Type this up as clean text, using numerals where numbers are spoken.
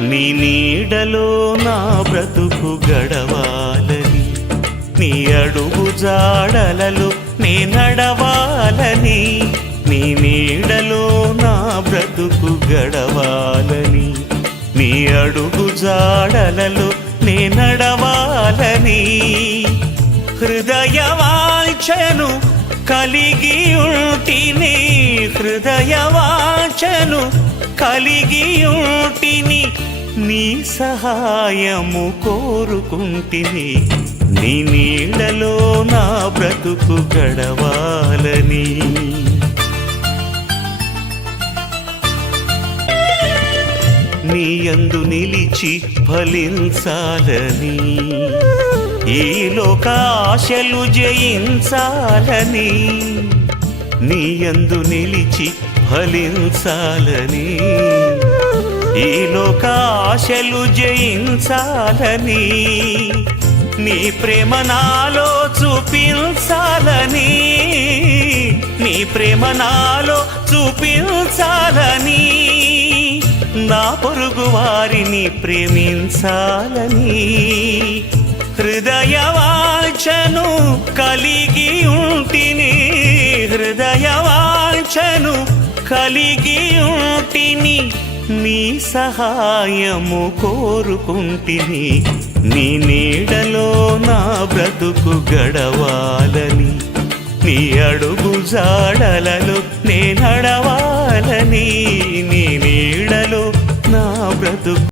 నీ నీడలో నా బ్రతుకు గడవాలని, నీ అడుగు జాడలలో నే నడవాలని. నీ నీడలో నా బ్రతుకు గడవాలని, నీ అడుగు జాడలలో నే నడవాలని. హృదయవాంఛను కలిగి ఉంటిని, హృదయవాంఛను కలిగి ఉంటిని, నీ సహాయము కోరుకుంటిని. నీ నీడలో నా బ్రతుకు గడవాలని. నీ యందు నిలిచి ఫలించాలని, ఈ లోక ఆశలు జయించాలని. నీ యందు నిలిచి ఫలించాలని, ఈ లోక ఆశలు జయించాలని. నీ ప్రేమ నాలో చూపించాలని, నీ ప్రేమ నాలో చూపించాలని. నా పొరుగు వారిని ప్రేమించాలని. హృదయవాంఛను కలిగి ఉంటిని, హృదయవాంఛను కలిగి ఉంటిని, నీ సహాయము కోరుకుంటిని. నీ నీడలో నా బ్రతుకు గడవాలని, నీ అడుగు జాడలలో నే నడవాలని. నీ నీడలో నా బ్రతుకు